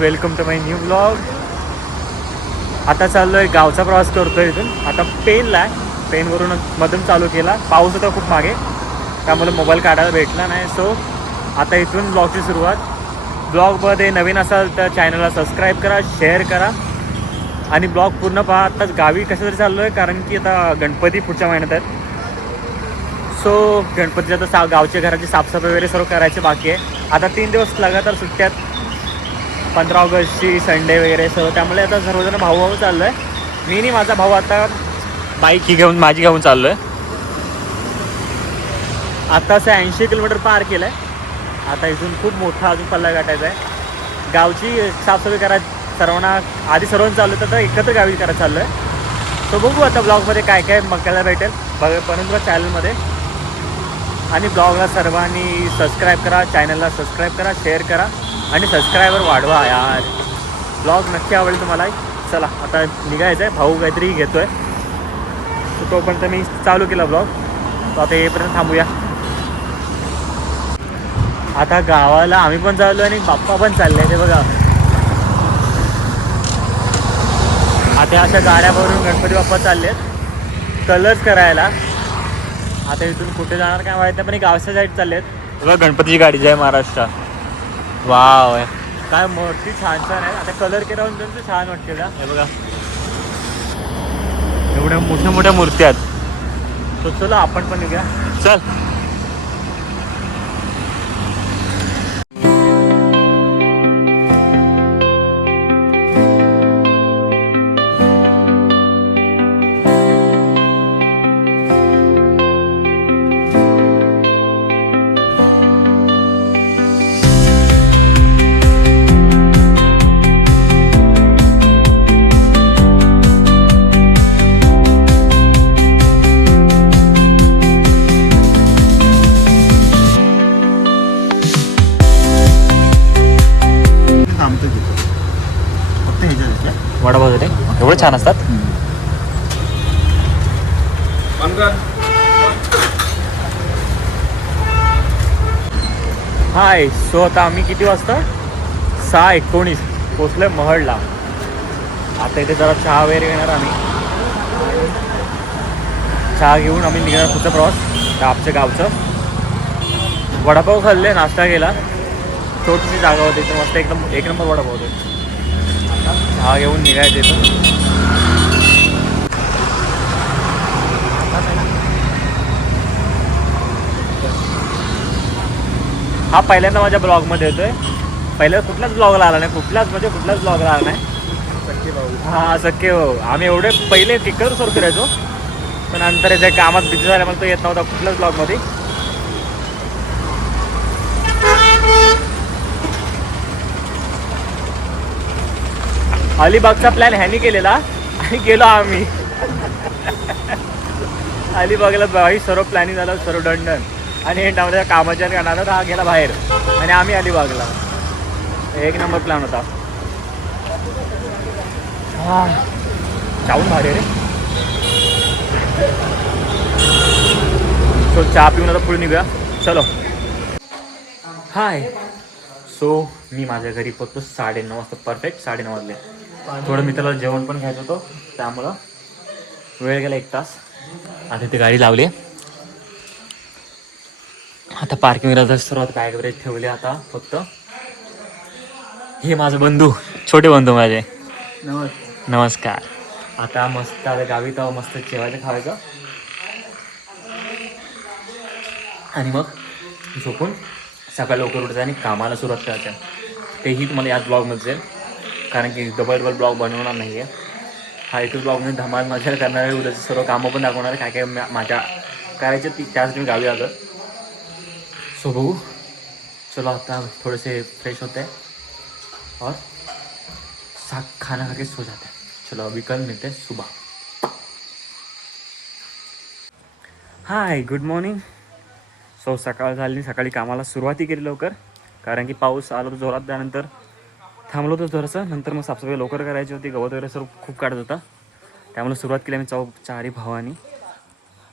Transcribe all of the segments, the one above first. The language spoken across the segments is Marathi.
Welcome to my new blog. आता चाललोय गावचा प्रवास करतोय इथून. आता पेनला आहे, पेनवरून मधून चालू केला. पाऊस होता खूप मागे, त्यामुळे मोबाईल काढायला भेटला नाही. सो आता इथून ब्लॉगची सुरुवात. ब्लॉगमध्ये नवीन असाल तर चॅनलला सबस्क्राईब करा, शेअर करा आणि ब्लॉग पूर्ण पहा. आत्ताच गावी कशासाठी चाललो आहे कारण की आता गणपती पुढच्या महिन्यात आहेत. सो गणपतीच्या आता गावच्या घराची साफसफाई वगैरे सर्व करायचे बाकी आहे. आता 3 दिवस लगातार सुट्ट्यात, 15 ऑगस्टची संडे वगैरे सर्व. त्यामुळे आता सर्वजण भाऊ चाललो आहे. मी आणि माझा भाऊ आता बाईक ही घेऊन माझी घेऊन चाललो आहे. आता असं 80 किलोमीटर पार केलं आहे. आता इथून खूप मोठा अजून पल्ला गाठायचा आहे. गावची साफसफाई करायची सर्वांना आधी सर्वांना चालू आहे, तर एकत्र गावी करायला चाललो आहे. सो बघू आता ब्लॉगमध्ये काय काय बघायला भेटेल बनवून चॅनलमध्ये. आणि ब्लॉगला सर्वांनी सबस्क्राईब करा, चॅनलला सबस्क्राईब करा, शेअर करा आणि सबस्क्रायबर वाढवा यार. ब्लॉग नक्की आवडेल तुम्हाला. चला आता निघायचं आहे. भाऊ काहीतरी घेतो आहे, तर तोपर्यंत मी चालू केला ब्लॉग. तो आता येईपर्यंत थांबूया. आता गावाला आम्ही पण चाललो आणि बाप्पा पण चालले आहे. ते बघा आता अशा गाड्या भरून गणपती बाप्पा चालले आहेत कलर्स करायला. आता इथून कुठे जाणार काय माहिती नाही, पण गावच्या साईड चालले आहेत. बघा गणपतीची गाडी जय महाराष्ट्र. वाव आहे, काय मूर्ती छान छान आहे. आता कलर केला म्हणून त्यांचं छान वाटते ना. हे बघा एवढ्या मोठ्या मोठ्या मूर्ती आहेत. तो चला आपण पण निघूया. चल वडापाव होते एवढे छान असतात. हाय. सो आता आम्ही किती वाजता 6:19 पोचलोय महडला. आता इथे जरा चहा वगैरे घेणार आम्ही. चहा घेऊन आम्ही निघणार पुढचा प्रवास आमच्या गावचं. वडापाव खाल्ले, नाश्ता केला. छोटीशी जागा होती तर मस्त एकदम एक नंबर वडापाव होते. चहा घेऊन निघायचं इथं. हा पहिल्यांदा माझ्या ब्लॉगमध्ये येतोय. पहिल्या कुठल्याच ब्लॉगला आला नाही, कुठल्याच ब्लॉगला आला नाही. सख्खे भाऊ. हां सख्खे भाऊ. आम्ही एवढे पहिले टिकर सुरू करायचो, पण नंतर याच्या कामात बिझी झाल्यामुळे तो येत नव्हता कुठल्याच ब्लॉगमध्ये. अलिबागचा प्लॅन ह्यानी केलेला आणि गेलो आम्ही अलिबागला. भाई सर्व प्लॅनिंग झालं, सर्व डन. आणि एंडामध्ये कामाच्या कारणानं हा गेला बाहेर आणि आम्ही अलिबागला. एक नंबर प्लॅन होता. हा चावून भारी रे. सो चहा पिऊन आता पुढे निघूया. चलो. हाय. सो मी माझ्या घरी पोहोचतो 9:30 वाजता. परफेक्ट 9:30 वाजले. थोडं मित्राला जेवण पण घ्यायचं होतं, त्यामुळं वेळ गेला 1 तास. आता ती गाडी लावली. आता पार्किंगला सर्वात बॅग वगैरे ठेवले. आता फक्त हे माझं बंधू, छोटे बंधू माझे. नमस्कार. आता मस्त आता गावी तर मस्त जेवायचं खावायचं आणि मग झोपून सकाळी लवकर उठायचं आणि कामाला सुरुवात करायचं. तेही तुम्हाला याच ब्लॉगमध्ये जाईल, कारण की डबल ब्लॉग बनवणार नाही आहे. हा एकच ब्लॉगमध्ये धमाल मजा करणार आहे. उद्याचं सर्व कामं पण दाखवणार आहे, काय काय माझ्या करायचे त्यासाठी मी गावी आलो. सो बघू. चलो आता थोडेसे फ्रेश होते हैं और खाना खा के सो जाते हैं. चलो अभी कल मिलते हैं सुबह. Hi good morning. सो सकाळ झाली. सकाळी कामाला सुरुवाती केली लवकर, कारण की पाऊस आला होता जोरात. त्यानंतर थांबलो होतो थोडंसं. नंतर मग साफसफाई लवकर करायची होती. गवत वगैरे सर्व खूप काढत होता, त्यामुळे सुरुवात केली आम्ही चारी भावानी.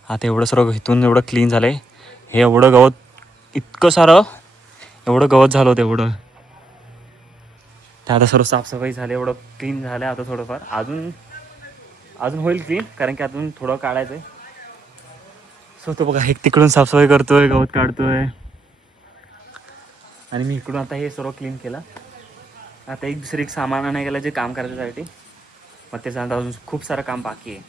आता एवढं सर्व इथून एवढं क्लीन झालं आहे. हे एवढं गवत, इतकं सारं एवढं गवत झालं होतं एवढं. ते आता सर्व साफसफाई झाली, एवढं क्लीन झालं आता थोडंफार. अजून अजून होईल क्लीन, कारण की अजून थोडं काढायचं आहे. सो तो बघा एक तिकडून साफसफाई करतोय, गवत काढतोय, आणि मी इकडून आता हे सर्व क्लीन केलं. आता एक दुसरी एक सामान आणायला गेलं जे काम करायच्यासाठी, मग त्याच्यानंतर अजून खूप सारं काम बाकी आहे.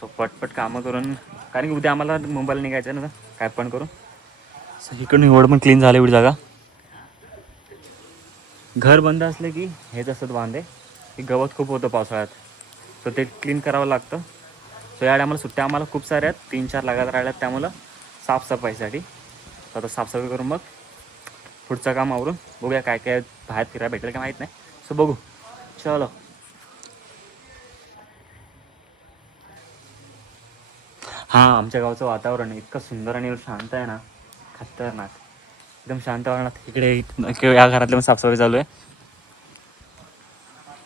सो पटपट कामं करून, कारण की उद्या आम्हाला मुंबईला निघायचं आहे ना, काय पण करून. सो इकडून एवढं पण क्लीन झालं एवढी जागा. घर बंद असले की हेच असतं बांधे, की गवत खूप होतं पावसाळ्यात, सो ते क्लीन करावं लागतं. सो या आम्हाला सुट्ट्या आम्हाला खूप साऱ्या आहेत, 3-4 लागत राहिल्यात, त्यामुळं साफसफाईसाठी. आता साफसफाई करून मग पुढचं काम आवरून बघूया काय काय बाहेर फिरायला भेटेल का माहीत नाही. सो बघू, चलो. हां, आमच्या गावचं वातावरण इतकं सुंदर आणि शांत आहे ना, खतरनाक. एकदम शांत वातावरणात इकडे या घरातल्या पण साफसफाई चालू आहे.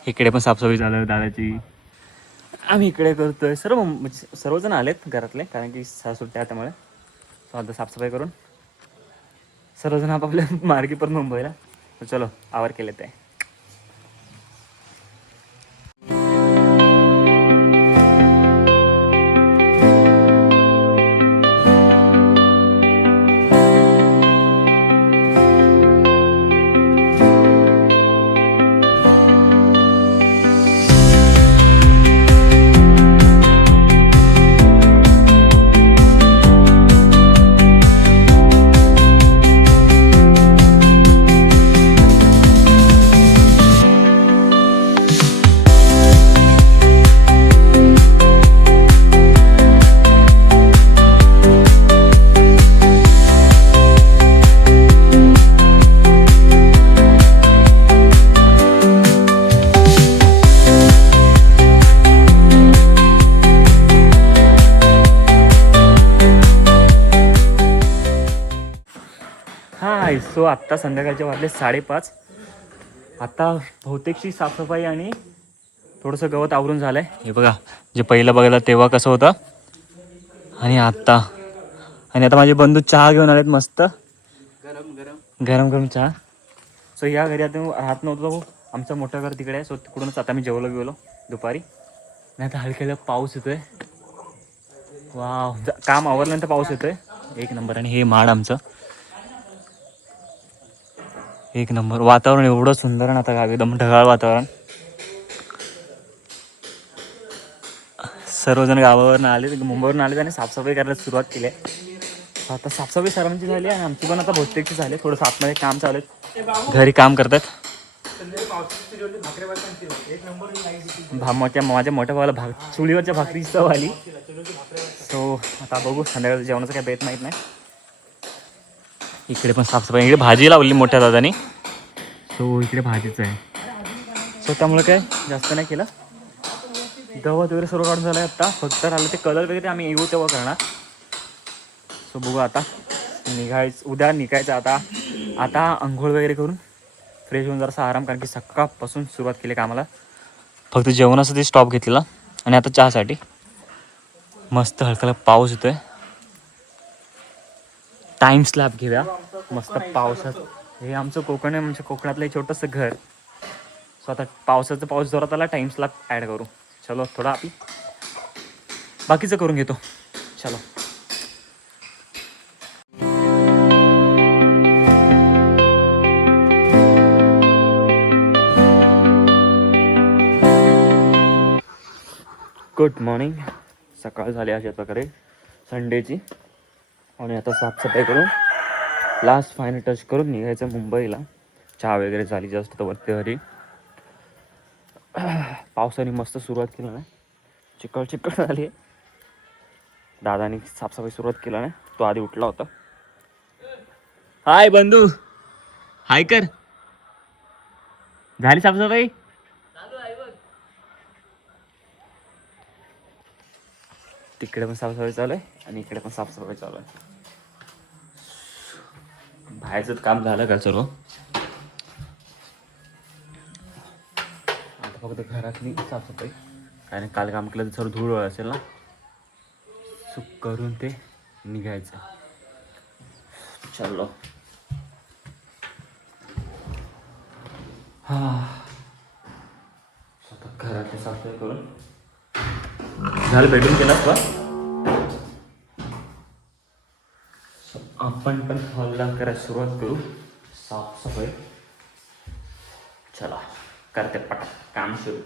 इकडे पण साफसफाई चालू आहे दादाची. आम्ही इकडे करतोय, सर्व म्हणजे सर्वजण आलेत घरातले, कारण की सुट्ट्या आहे त्यामुळे. सो आता साफसफाई करून सर्वजण आपापल्या मार्गी परत मुंबईला. चलो आवर केले ते. हां, सो आत्ता संध्याकाळचे वाजले 5:30. आता बहुतेकशी साफसफाई आणि थोडंसं गवत आवरून झालं आहे. हे बघा, जे पहिलं बघायला तेव्हा कसं होतं आणि आता माझे बंधू चहा घेऊन आलेत, मस्त गरम गरम चहा. सो या घरी आता राहत नव्हतो, आमचं मोठं घर तिकडे आहे. सो तिकडूनच आता मी जेवलो गेलो दुपारी. नाही आता हलक्याला पाऊस येतोय. वाव, काम आवरल्यानंतर पाऊस येतोय, एक नंबर. आणि हे माड आमचं, एक नंबर. वातावरण एवढं सुंदर आहे ना आता गावी, एकदम ढगाळ वातावरण. सर्वजण गावावरून आले, मुंबईवरून आले आणि साफसफाई करायला सुरुवात केली आहे. आता साफसफाई सर्वांची झाली आणि आमची पण आता बहुतेकची झाली. थोडंसं आतमध्ये काम चालू आहे, घरी काम करतात. माझ्या मोठ्या भावाला चुलीवरच्या भाकरी चव आली. सो आता बघू, संध्याकाळचं जेवणाचं काय बेत माहीत नाही. इकडे पण साफसफाई, इकडे भाजी लावली मोठ्या दादानी. सो इकडे भाजीचं आहे. सो त्यामुळे काय जास्त नाही केलं. गवत वगैरे सर्व काढून झालं आहे. आत्ता फक्त राहिलं ते कलर वगैरे आम्ही येऊ तेव्हा करणार. सो बघू आता उद्या निघायचं. आता अंघोळ वगैरे करून फ्रेश होऊन जरासा आराम, कारण की सकाळपासून सुरुवात केली कामाला. फक्त जेवणासाठी स्टॉप घेतलेला आणि आता चहासाठी. मस्त हलकाला पाऊस येतोय. टाईम स्लॅब घेऊया मस्त पावसात. हे आमचं कोकण आहे, म्हणजे कोकणातलं एक छोटंसं घर. सो आता पाऊस जोरात आला, टाईम स्लॅब ॲड करू. चलो थोडा आपली बाकीचं करून घेतो. चलो. Good morning. सकाळ झाली अशा प्रकारे संडेची, आणि आता साफसफाई करून लास्ट फायनल टच करून निघायचं मुंबईला. चहा वगैरे झाली जस्ट तर वरती घरी. पावसाने मस्त सुरुवात केली ना, चिकट झाली. दादानी साफसफाई सुरुवात केला ना, तो आधी उठला होता. हाय बंधू, हाय कर. झाली साफसफाई? तिकडे पण साफसफाई चालू आहे आणि इकडे पण साफसफाई चालू आहे. बाहेरचं काम झालं का सर्व? आता फक्त घरातली साफसफाई, कारण काल काम केलं तर सर्व धूळ असेल ना, सुक करून ते निघायचं. चलो. घरातले साफसफाई करून झालं, बेडरूम केलास का? आपण पण हॉलला करायला सुरुवात करू साफसफाई. चला करते पटा काम सुरू.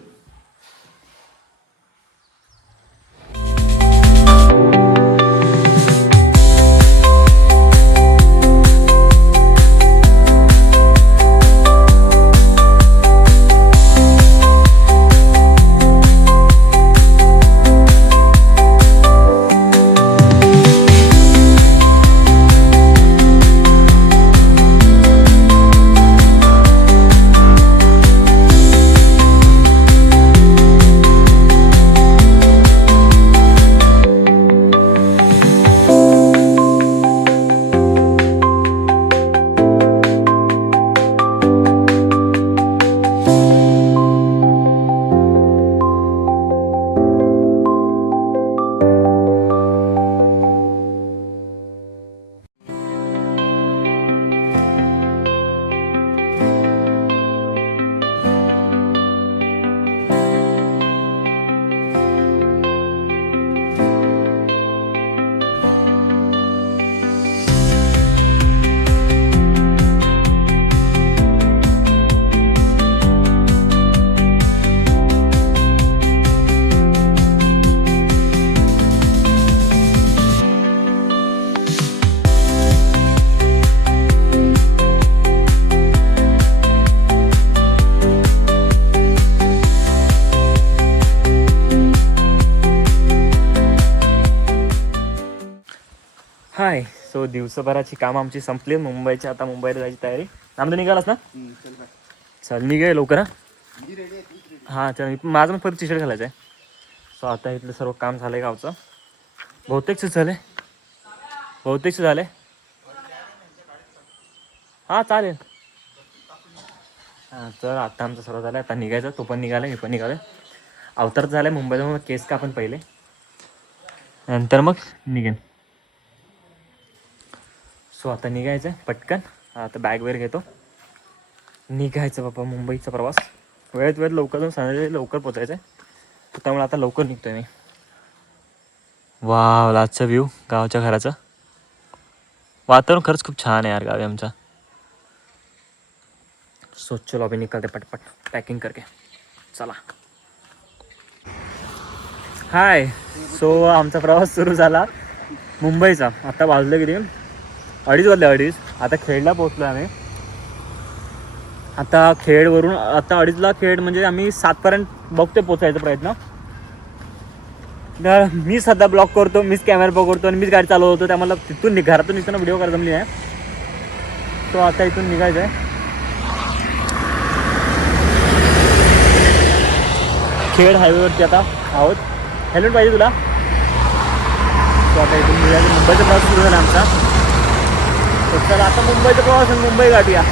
हाय. सो दिवसभराची कामं आमची संपली मुंबईची. आता मुंबईला जायची तयारी. आमचं निघालास ना? चल निघाय लवकर. हां चल, माझं पण परत टी शर्ट घालायचं आहे. सो आता इथलं सर्व काम झालं आहे गावचं. बहुतेकच झालं आहे. हां चालेल. हां तर आता आमचं सर्व झालं आहे. आता निघायचं. तो पण निघाला, मी पण निघालो. अवतार झालं आहे मुंबईला. मग केस का पण पहिले, नंतर मग निघेन. सो आता निघायचं आहे पटकन. आता बॅग वगैरे घेतो, निघायचं बाबा मुंबईचा प्रवास. वेळेत लवकर जाऊन संध्याकाळी लवकर पोचायचं आहे. त्यामुळे आता लवकर निघतो आहे मी. वाव, लाजचा व्ह्यू गावच्या घराचं. वातावरण खरंच खूप छान आहे यार गावी आमचा. स्वच्छ लॉबी निघते पटपट पॅकिंग करके. चला. हाय. सो आमचा प्रवास सुरू झाला मुंबईचा. आता वाजलं किती? 2:30. आता खेडला पोहोचलो आम्ही. आता खेडवरून आता 2:30ला खेड म्हणजे आम्ही 7पर्यंत बघतोय पोचायचा प्रयत्न. मी सध्या ब्लॉग करतो, मीच कॅमेरा पकडतो आणि मीच गाडी चालवतो. त्यामुळे तिथून घरातून निघताना व्हिडिओ करायला जमली नाही. तो आता इथून निघायचं आहे. खेड हायवेवरती आता आहोत. हेल्मेट पाहिजे तुला? तो आता इथून निघायचं. मुंबईचा प्रवास सुरू झाला आमचा. तर चला आता मुंबईचा प्रवास आणि मुंबई गाठूया.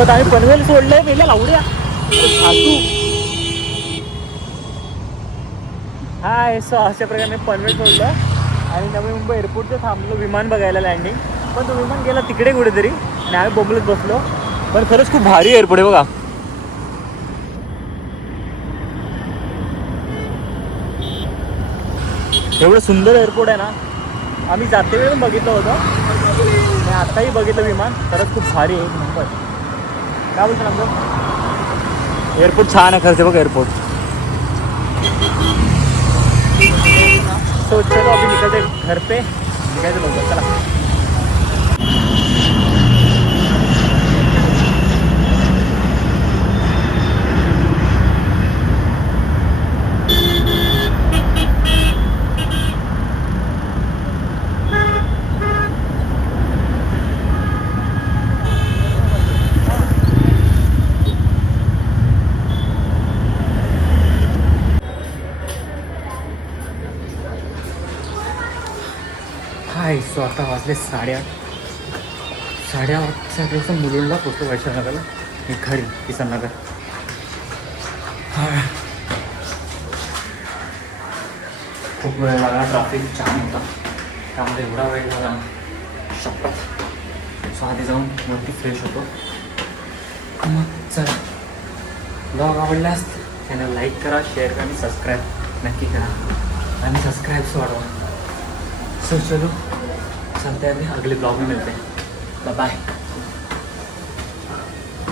तर आम्ही पनवेल सोडलंय. पहिल्या लावड्या सासू. हाय. सो अशा प्रकारे मी पनवेल सोडलं आणि नवी मुंबई एअरपोर्टचं थांबलो विमान बघायला लँडिंग. पण तो विमान गेला तिकडे कुठेतरी आणि आम्ही बोंबलत बसलो. पण खरंच खूप भारी एअरपोर्ट आहे बघा. एवढं सुंदर एअरपोर्ट आहे ना. आम्ही जाते वेळी पण बघितलं होतं आणि आत्ताही बघितलं विमान. खरंच खूप भारी आहे. एक नंबर. काय बोलतो आमचं एअरपोर्ट छान आहे खरंच बघ एअरपोर्ट. सो चलो अभी निकलते घर पे, निकलते लोग चला. हाय, सो आता वाजले 8:30. 8:30च्या दिवस मुलुंडला पोचतो वैशालीनगरला. मी घरी किसन नगर. खूप वेळ लागला, ट्रॅफिक जाम होता, त्यामध्ये एवढा वेळ झाला शपथ. सो आधी जाऊन वरती फ्रेश होतो. मग चला, ब्लॉग आवडल्यास चॅनल लाईक करा, शेअर करा आणि सबस्क्राईब नक्की करा आणि सबस्क्राईब्स वाढवा. सो चलो चलते हैं, अगले ब्लॉग में मिलते हैं. Bye bye.